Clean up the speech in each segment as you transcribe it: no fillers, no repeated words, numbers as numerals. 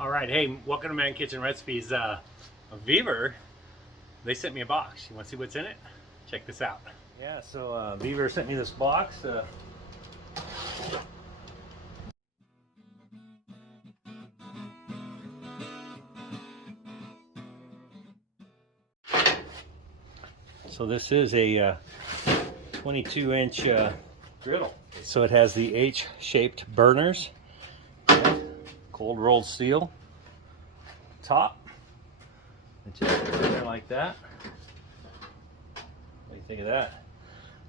All right, hey, welcome to Man Kitchen Recipes. VEVOR, they sent me a box. You want to see what's in it? Check this out. Yeah, so VEVOR sent me this box. So this is a 22-inch griddle. So it has the H-shaped burners, cold rolled steel top. It just goes in there like that. What do you think of that?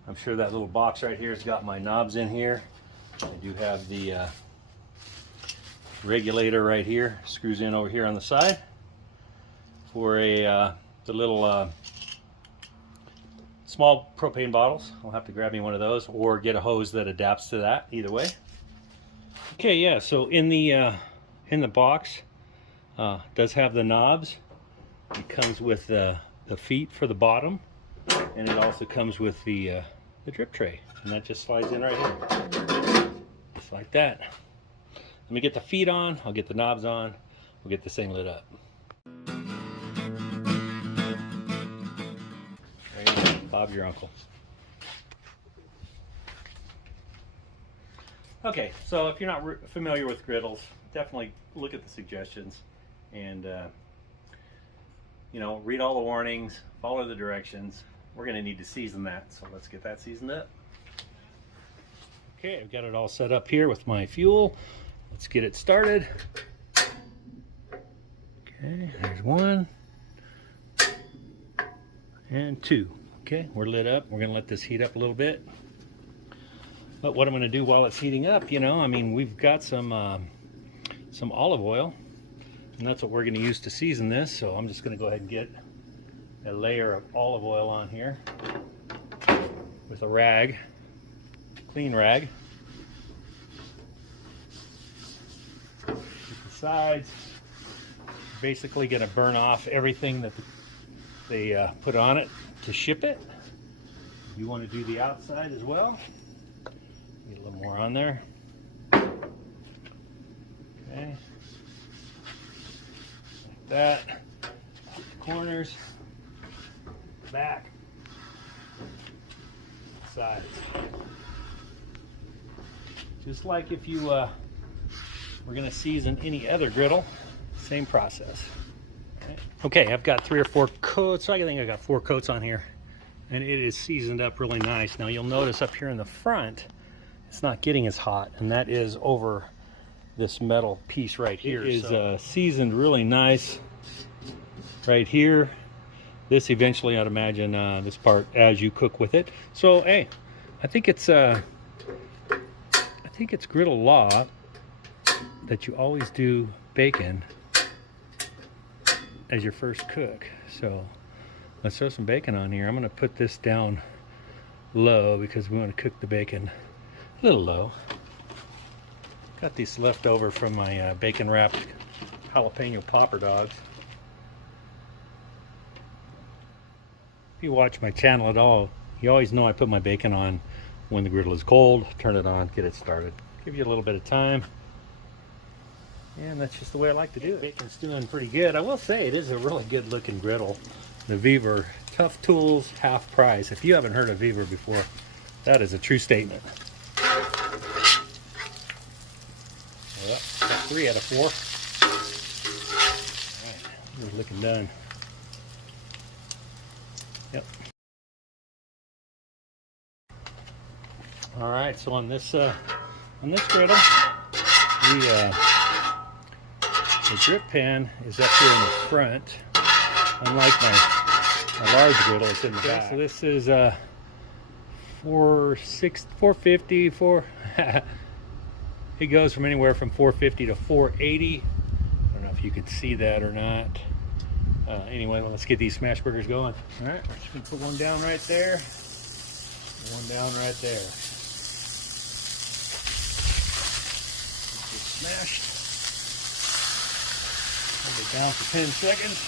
I'm sure that little box right here has got my knobs in here. I do have the regulator right here, screws in over here on the side for the little small propane bottles. I'll have to grab me one of those or get a hose that adapts to that, either way. Okay, yeah, so in the box does have the knobs. It comes with the feet for the bottom, and it also comes with the drip tray, and that just slides in right here, just like that. Let me get the feet on, I'll get the knobs on, we'll get this thing lit up. There you go, Bob your uncle. Okay, so if you're not familiar with griddles, definitely look at the suggestions and you know, read all the warnings, follow the directions. We're going to need to season that, so let's get that seasoned up. Okay, I've got it all set up here with my fuel. Let's get it started. Okay, there's one and two. Okay, we're lit up. We're going to let this heat up a little bit. But what I'm going to do while it's heating up, you know, I mean, we've got some olive oil, and that's what we're going to use to season this. So I'm just going to go ahead and get a layer of olive oil on here with a rag, clean rag. With the sides, basically going to burn off everything that they put on it to ship it. You want to do the outside as well. Get a little more on there. Okay. Like that. Corners, back, sides. Just like if you were going to season any other griddle, same process. Okay, I've got 3 or 4 coats. I think I got 4 coats on here, and it is seasoned up really nice. Now you'll notice up here in the front, it's not getting as hot, and that is over this metal piece right here. It is seasoned really nice right here. This eventually, I'd imagine, this part as you cook with it. So hey, I think it's griddle law that you always do bacon as your first cook. So let's throw some bacon on here. I'm going to put this down low because we want to cook the bacon a little low. Got these left over from my bacon wrapped jalapeno popper dogs. If you watch my channel at all, you always know I put my bacon on when the griddle is cold. Turn it on, get it started. Give you a little bit of time. And that's just the way I like to do it. Bacon's doing pretty good. I will say it is a really good looking griddle. The VEVOR, tough tools, half price. If you haven't heard of VEVOR before, that is a true statement. Well, got 3 out of 4. All right, we're looking done. Yep. All right, so on this griddle, the drip pan is up here in the front, unlike my large griddle, it's in the back. So this is 450. It goes from anywhere from 450 to 480. I don't know if you can see that or not. Anyway, well, let's get these smash burgers going. All right, we're just gonna put one down right there, one down right there. Just smashed. Hold it down for 10 seconds.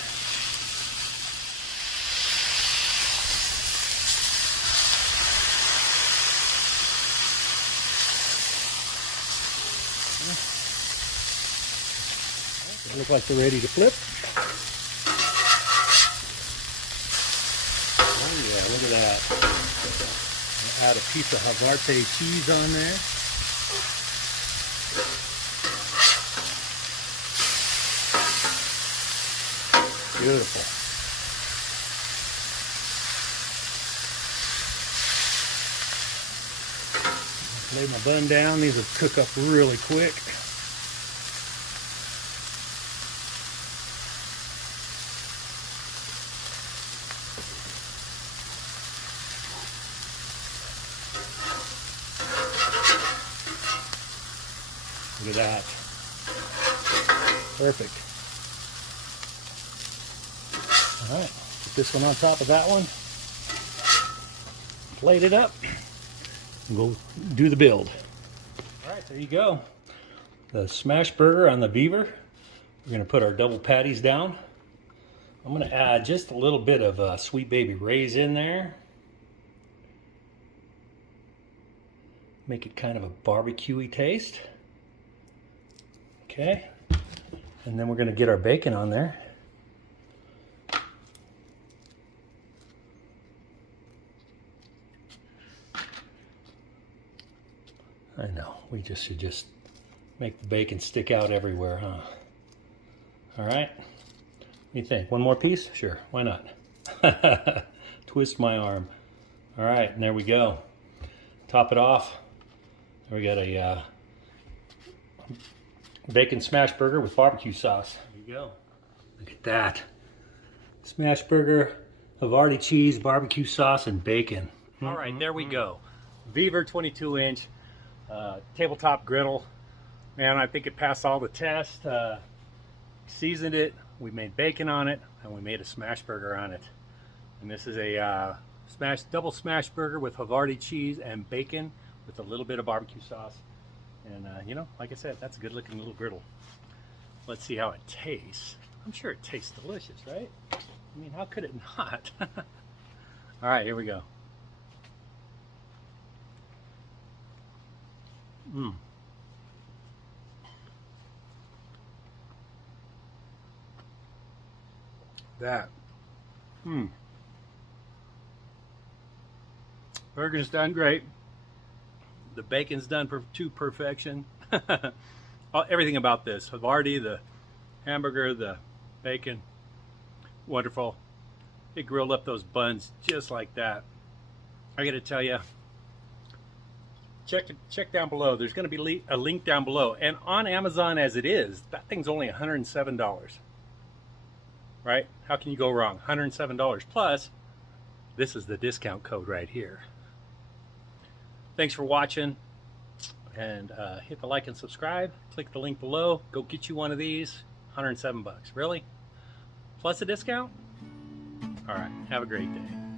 They look like they're ready to flip. Oh yeah, look at that. Add a piece of Havarti cheese on there. Beautiful. Lay my bun down. These will cook up really quick. Look at that. Perfect. All right, put this one on top of that one. Plate it up. And go do the build. All right, there you go. The smash burger on the VEVOR. We're gonna put our double patties down. I'm gonna add just a little bit of Sweet Baby Ray's in there. Make it kind of a barbecue-y taste. Okay, and then we're gonna get our bacon on there. I know, we just should just make the bacon stick out everywhere, huh? All right, what do you think? One more piece? Sure, why not? Twist my arm. All right, and there we go. Top it off. We got a bacon smash burger with barbecue sauce. There you go. Look at that. Smash burger, Havarti cheese, barbecue sauce, and bacon. All right, there we go. VEVOR 22-inch. Tabletop griddle. Man, I think it passed all the tests. Seasoned it, we made bacon on it, and we made a smash burger on it. And this is a double smash burger with Havarti cheese and bacon with a little bit of barbecue sauce. And you know, like I said, that's a good looking little griddle. Let's see how it tastes. I'm sure it tastes delicious, right? I mean, how could it not? All right, here we go. Mmm. That. Mmm. Burger's done great. The bacon's done to perfection. Everything about this. Havarti, the hamburger, the bacon. Wonderful. It grilled up those buns just like that. I gotta tell you, check down below. There's going to be a link down below. And on Amazon as it is, that thing's only $107. Right? How can you go wrong? $107 plus, this is the discount code right here. Thanks for watching. And hit the like and subscribe. Click the link below. Go get you one of these. 107 bucks. Really? Plus a discount? All right. Have a great day.